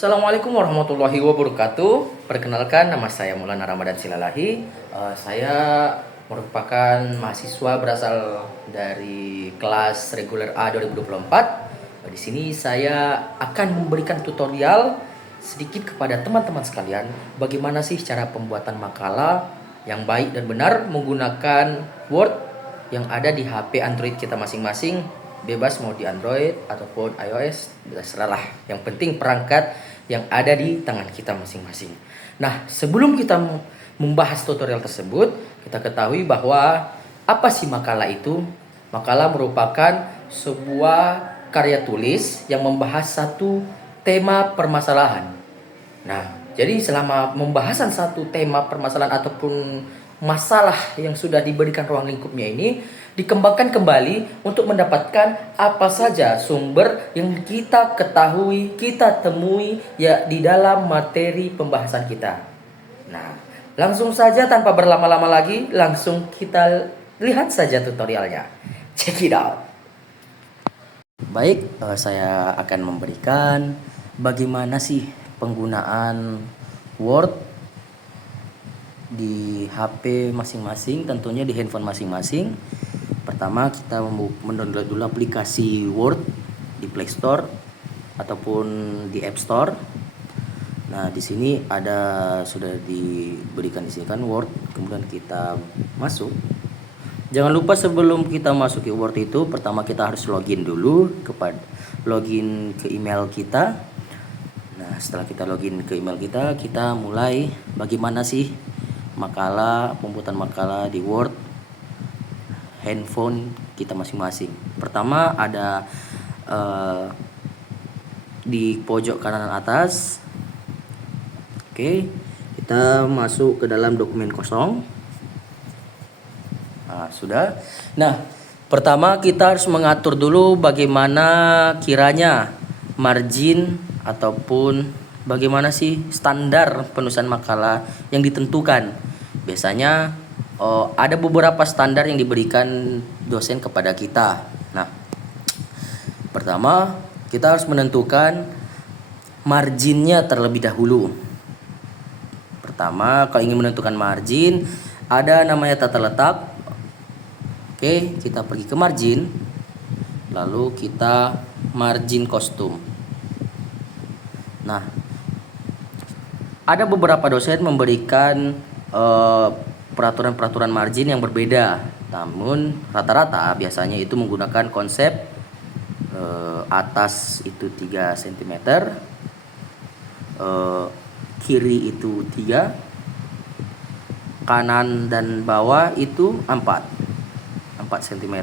Assalamualaikum warahmatullahi wabarakatuh. Perkenalkan, nama saya Maulana Ramadan Silalahi. Saya merupakan mahasiswa berasal dari kelas reguler A 2024. Di sini saya akan memberikan tutorial sedikit kepada teman-teman sekalian bagaimana sih cara pembuatan makalah yang baik dan benar menggunakan Word yang ada di HP Android kita masing-masing. Bebas mau di Android ataupun iOS, terserahlah. Yang penting perangkat yang ada di tangan kita masing-masing. Nah, sebelum kita membahas tutorial tersebut, kita ketahui bahwa apa sih makalah itu? Makalah merupakan sebuah karya tulis yang membahas satu tema permasalahan. Nah, jadi selama pembahasan satu tema permasalahan ataupun masalah yang sudah diberikan ruang lingkupnya ini dikembangkan kembali untuk mendapatkan apa saja sumber yang kita ketahui, kita temui ya di dalam materi pembahasan kita. Nah, langsung saja tanpa berlama-lama lagi, langsung kita lihat saja tutorialnya. Check it out. Baik, saya akan memberikan bagaimana sih penggunaan Word di HP masing-masing, tentunya di handphone masing-masing. Pertama, kita mendownload dulu aplikasi Word di Play Store ataupun di App Store. Nah, di sini ada sudah diberikan di sini kan Word, kemudian kita masuk. Jangan lupa sebelum kita masuk ke Word itu, pertama kita harus login dulu login ke email kita. Nah, setelah kita login ke email kita, kita mulai bagaimana sih pembuatan makalah di Word handphone kita masing-masing. Pertama ada di pojok kanan atas. Oke, kita masuk ke dalam dokumen kosong. Nah, sudah. Nah, pertama kita harus mengatur dulu bagaimana kiranya margin ataupun bagaimana sih standar penulisan makalah yang ditentukan. Biasanya ada beberapa standar yang diberikan dosen kepada kita. Nah, pertama kita harus menentukan marginnya terlebih dahulu. Pertama, kalau ingin menentukan margin, ada namanya tata letak. Oke, kita pergi ke margin, lalu kita margin kostum. Nah, ada beberapa dosen memberikan peraturan-peraturan margin yang berbeda, namun rata-rata biasanya itu menggunakan konsep atas itu 3 cm, kiri itu 3, kanan dan bawah itu 4 cm.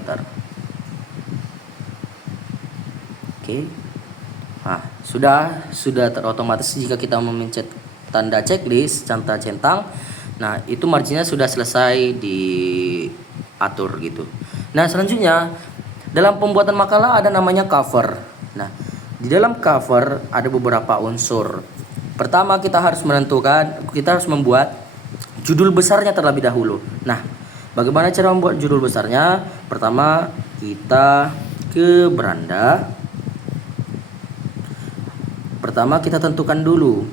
Oke. Nah, sudah terotomatis jika kita memencet tanda checklist, centang. Nah, itu marginnya sudah selesai diatur gitu. Nah, selanjutnya dalam pembuatan makalah ada namanya cover. Nah, di dalam cover ada beberapa unsur. Pertama, kita harus membuat judul besarnya terlebih dahulu. Nah, bagaimana cara membuat judul besarnya? Pertama, kita ke beranda. Pertama, kita tentukan dulu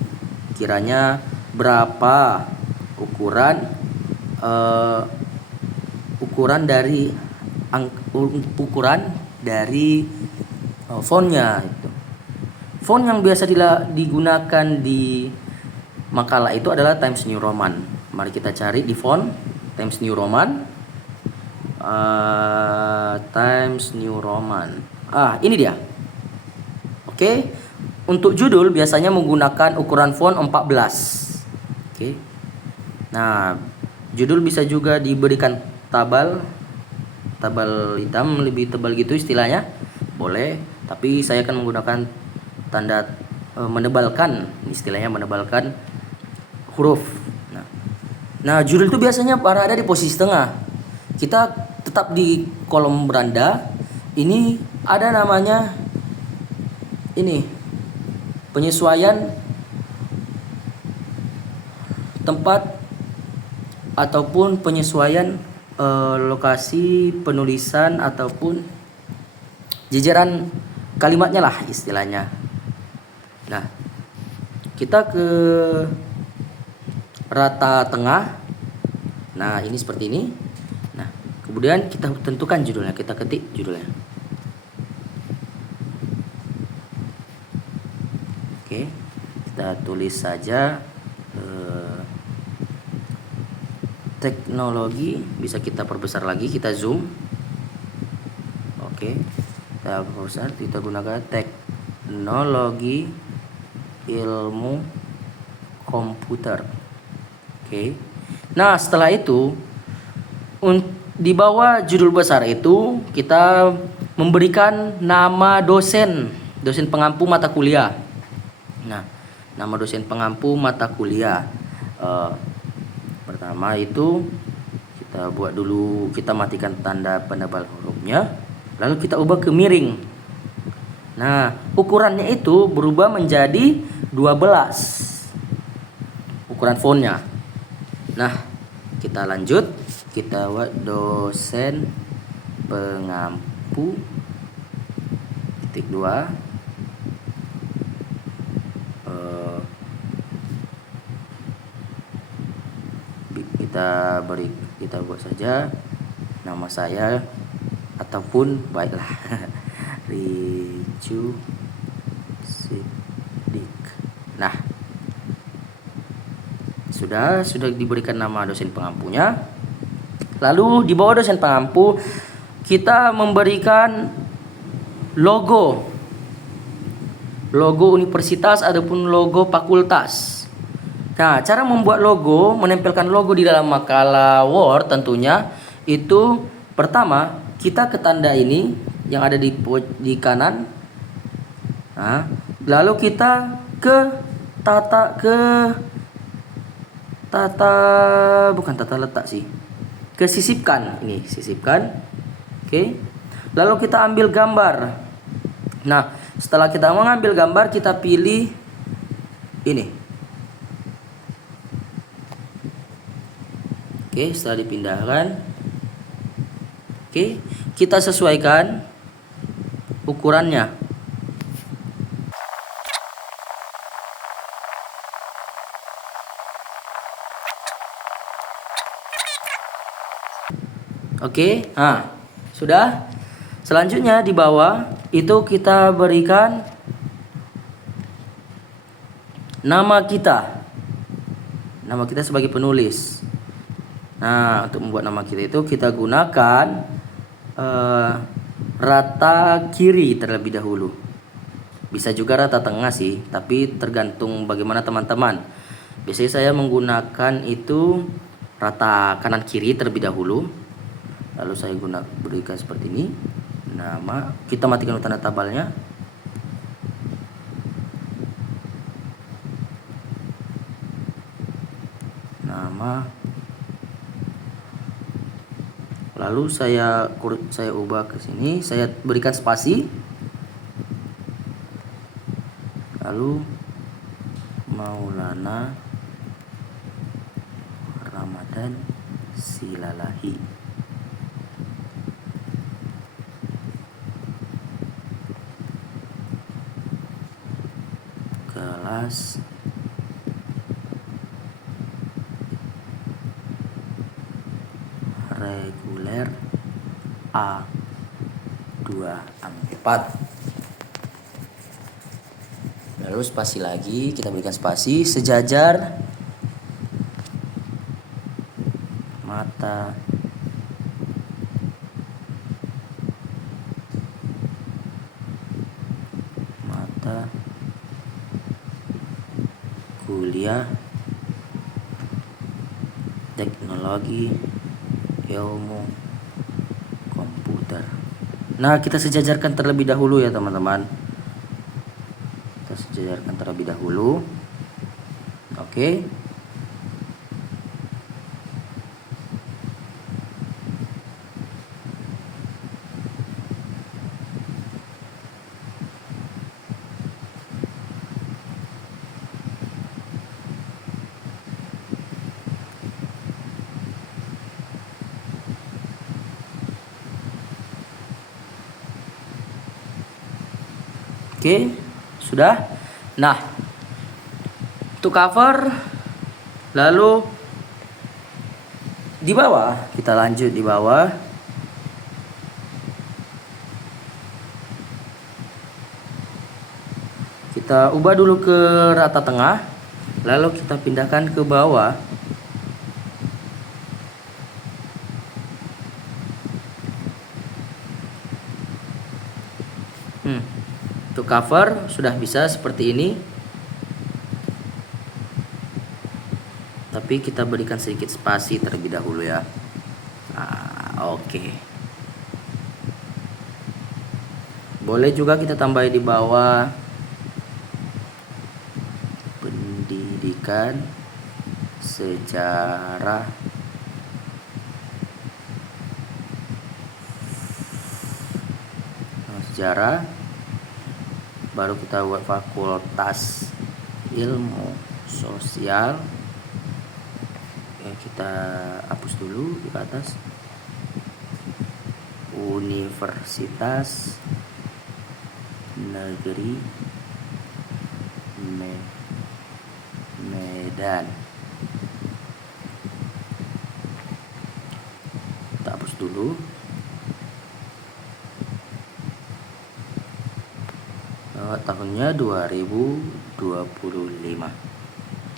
kiranya berapa ukuran dari fontnya itu. Font yang biasa digunakan di makalah itu adalah Times New Roman. Mari kita cari di font Times New Roman. Times New Roman. Ini dia. Oke. Untuk judul biasanya menggunakan ukuran font 14. Oke. Nah, judul bisa juga diberikan tabal hitam lebih tebal gitu istilahnya. Boleh, tapi saya akan menggunakan tanda menebalkan, istilahnya menebalkan huruf. Nah, judul itu biasanya berada di posisi tengah. Kita tetap di kolom beranda. Ini ada namanya penyesuaian tempat ataupun penyesuaian lokasi penulisan ataupun jajaran kalimatnya lah istilahnya. Nah, kita ke rata tengah. Nah, ini seperti ini. Nah, kemudian kita tentukan judulnya, kita ketik judulnya. Oke, kita tulis saja teknologi, bisa kita perbesar lagi, kita zoom. Oke, kita perbesar, kita gunakan teknologi ilmu komputer. Oke. Nah, setelah itu di bawah judul besar itu kita memberikan nama dosen pengampu mata kuliah. Nah, nama dosen pengampu mata kuliah. Pertama itu kita buat dulu, kita matikan tanda penebal hurufnya, lalu kita ubah ke miring. Nah, ukurannya itu berubah menjadi 12 ukuran fontnya. Nah, kita lanjut, kita buat dosen pengampu titik 2 kita buat saja nama saya ataupun baiklah Ricu Sidik. Nah, sudah diberikan nama dosen pengampunya. Lalu di bawah dosen pengampu kita memberikan logo universitas ataupun logo fakultas. Nah, cara membuat logo, menempelkan logo di dalam makalah Word tentunya itu pertama kita ke tanda ini yang ada di kanan. Nah, lalu kita ke bukan tata letak sih, ke sisipkan, ini sisipkan. Oke, lalu kita ambil gambar. Nah, setelah kita mengambil gambar, kita pilih ini. Oke, setelah dipindahkan, oke, kita sesuaikan ukurannya. Oke, nah, sudah. Selanjutnya di bawah itu kita berikan nama kita sebagai penulis. Nah, untuk membuat nama kita itu kita gunakan rata kiri terlebih dahulu. Bisa juga rata tengah sih, tapi tergantung bagaimana teman-teman. Biasanya saya menggunakan itu rata kanan kiri terlebih dahulu. Lalu saya berikan seperti ini. Nama, kita matikan tanda tabalnya. Nama. Lalu saya ubah ke sini, saya berikan spasi. Lalu Maulana Ramadan Silalahi. Kelas reguler A2 4. Lalu spasi lagi, kita berikan spasi, sejajar mata kuliah teknologi ilmu komputer. Nah, kita sejajarkan terlebih dahulu ya teman-teman. Kita sejajarkan terlebih dahulu. Oke. Oke, sudah. Nah, Untuk cover, lalu di bawah kita lanjut di bawah. Kita ubah dulu ke rata tengah, lalu kita pindahkan ke bawah. Untuk cover sudah bisa seperti ini, tapi kita berikan sedikit spasi terlebih dahulu ya. Nah, oke. Boleh juga kita tambah di bawah pendidikan sejarah baru kita buat fakultas ilmu sosial. Ya, kita hapus dulu di atas. Universitas Negeri Medan. Kita hapus dulu. Tahunnya 2025.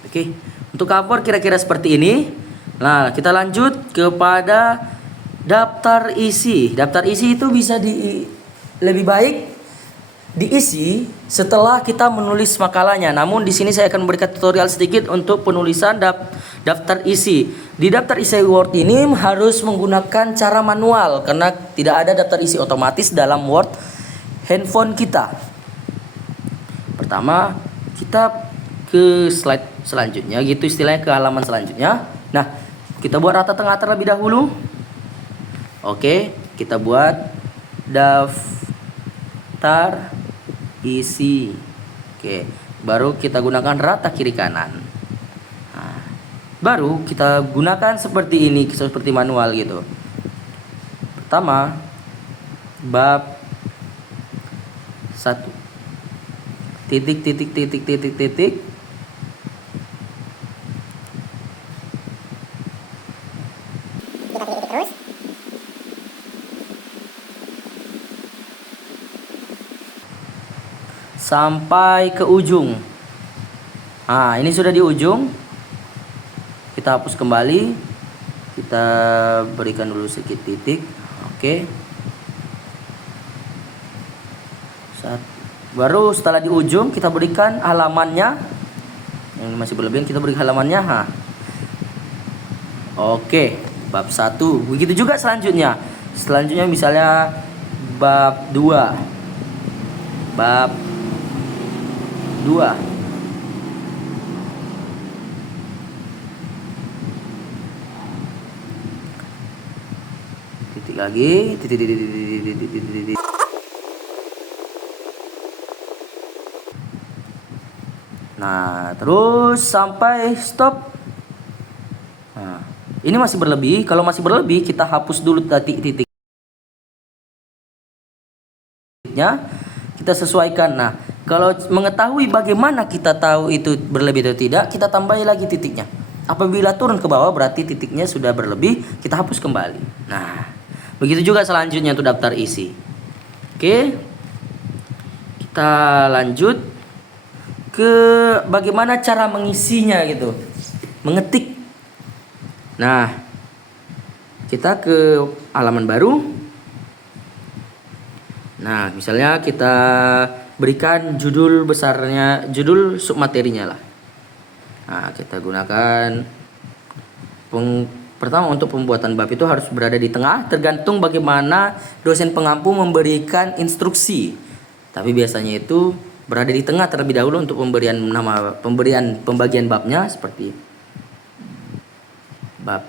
Oke, untuk cover kira-kira seperti ini. Nah, kita lanjut kepada daftar isi. Daftar isi itu bisa lebih baik diisi setelah kita menulis makalahnya. Namun di sini saya akan memberikan tutorial sedikit untuk penulisan daftar isi. Di daftar isi Word ini harus menggunakan cara manual karena tidak ada daftar isi otomatis dalam Word handphone kita. Pertama, kita ke slide selanjutnya, gitu istilahnya, ke halaman selanjutnya. Nah, kita buat rata tengah terlebih dahulu. Oke, kita buat daftar isi. Oke, baru kita gunakan rata kiri kanan. Nah, baru kita gunakan seperti ini, seperti manual gitu. Pertama, bab 1. Titik. Terus sampai ke ujung. Nah, ini sudah di ujung. Kita hapus kembali. Kita berikan dulu sedikit titik. Oke. Baru setelah di ujung kita berikan halamannya. Yang masih berlebihan kita beri halamannya. Oke, bab 1. Begitu juga selanjutnya. Selanjutnya misalnya bab 2. Bab 2. Titik lagi, titik. Nah, terus sampai stop. Nah, ini masih berlebih. Kalau masih berlebih, kita hapus dulu titik-titiknya. Kita sesuaikan. Nah, kalau mengetahui bagaimana kita tahu itu berlebih atau tidak, kita tambahi lagi titiknya. Apabila turun ke bawah, berarti titiknya sudah berlebih. Kita hapus kembali. Nah, begitu juga selanjutnya untuk daftar isi. Oke, kita lanjut ke bagaimana cara mengisinya gitu, mengetik. Nah, kita ke halaman baru. Nah, misalnya kita berikan judul besarnya, judul submaterinya lah. Nah, kita gunakan pertama untuk pembuatan bab itu harus berada di tengah, tergantung bagaimana dosen pengampu memberikan instruksi. Tapi biasanya itu berada di tengah terlebih dahulu untuk pembagian babnya, seperti bab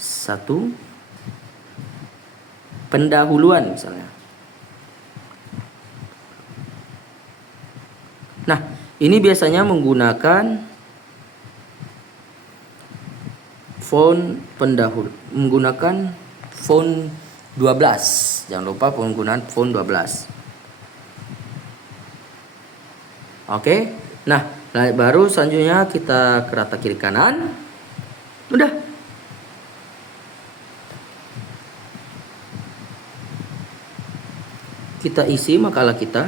1 pendahuluan misalnya. Nah, ini biasanya menggunakan font menggunakan font 12. Jangan lupa penggunaan font 12. Oke. Nah, Nah, baru selanjutnya kita ke rata kiri kanan. Udah. Kita isi makalah kita.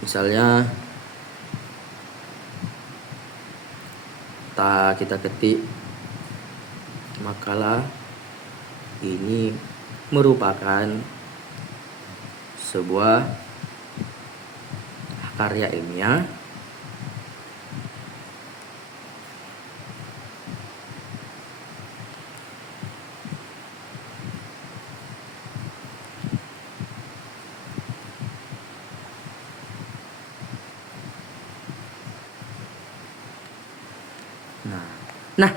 Misalnya kita ketik makalah ini merupakan sebuah karya ilmiah Nah,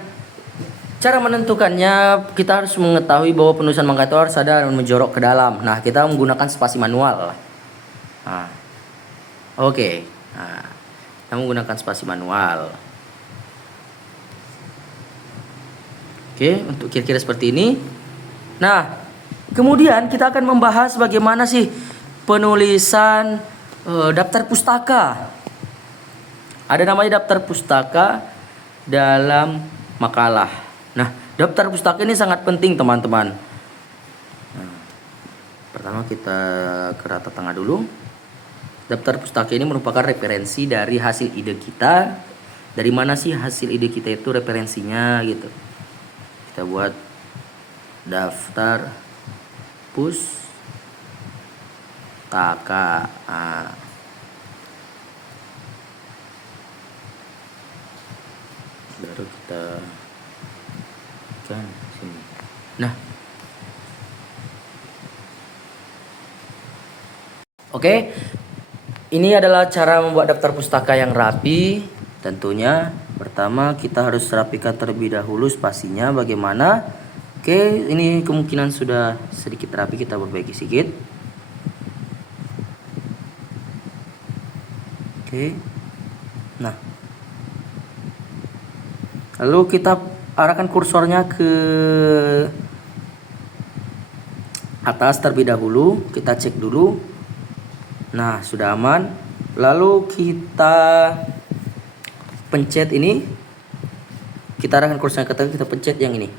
cara menentukannya kita harus mengetahui bahwa penulisan mangga itu harus ada dan menjorok ke dalam. Nah, kita menggunakan spasi manual. Nah, oke. Nah, kita menggunakan spasi manual. Oke, untuk kira-kira seperti ini. Nah, kemudian kita akan membahas bagaimana sih penulisan daftar pustaka. Ada namanya daftar pustaka dalam makalah. Nah, daftar pustaka ini sangat penting teman-teman. Nah, pertama kita ke rata tengah dulu. Daftar pustaka ini merupakan referensi dari hasil ide kita. Dari mana sih hasil ide kita itu referensinya gitu. Kita buat daftar pustaka. Nah, baru kita kan sini. Nah, oke. Ini adalah cara membuat daftar pustaka yang rapi. Tentunya pertama kita harus rapikan terlebih dahulu spasinya bagaimana. Oke, ini kemungkinan sudah sedikit rapi, kita perbaiki sedikit. Oke. Nah, lalu kita arahkan kursornya ke atas terlebih dahulu. Kita cek dulu. Nah, sudah aman. Lalu kita pencet ini. Kita arahkan kursornya ke atas, kita pencet yang ini.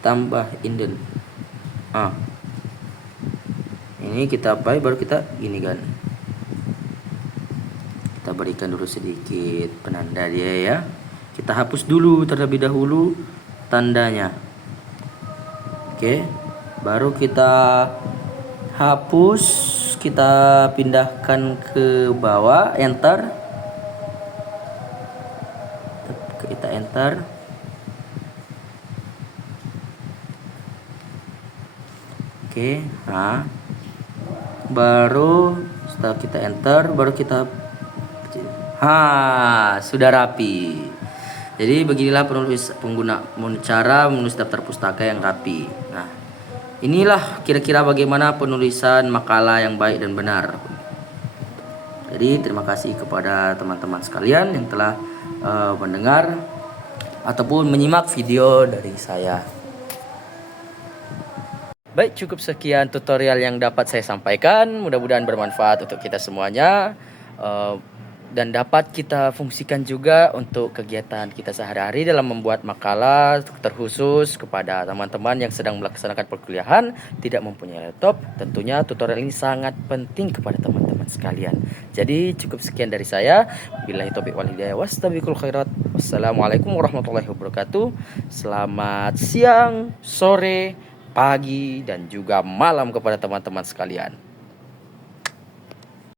Tambah indent. Ini kita apa? Baru kita gini kan. Kita berikan dulu sedikit penanda dia ya. Kita hapus dulu terlebih dahulu tandanya. Oke, baru kita hapus, kita pindahkan ke bawah, enter. Kita enter. Oke, nah baru setelah kita enter, baru kita sudah rapi. Jadi beginilah cara menulis daftar pustaka yang rapi. Nah, inilah kira-kira bagaimana penulisan makalah yang baik dan benar. Jadi terima kasih kepada teman-teman sekalian yang telah mendengar ataupun menyimak video dari saya. Baik, cukup sekian tutorial yang dapat saya sampaikan. Mudah-mudahan bermanfaat untuk kita semuanya. Dan dapat kita fungsikan juga untuk kegiatan kita sehari-hari dalam membuat makalah terkhusus kepada teman-teman yang sedang melaksanakan perkuliahan, tidak mempunyai laptop. Tentunya tutorial ini sangat penting kepada teman-teman sekalian. Jadi cukup sekian dari saya. Billahi taufiq wal hidayah wastabiqul khairat. Wassalamualaikum warahmatullahi wabarakatuh. Selamat siang, sore, pagi, dan juga malam kepada teman-teman sekalian.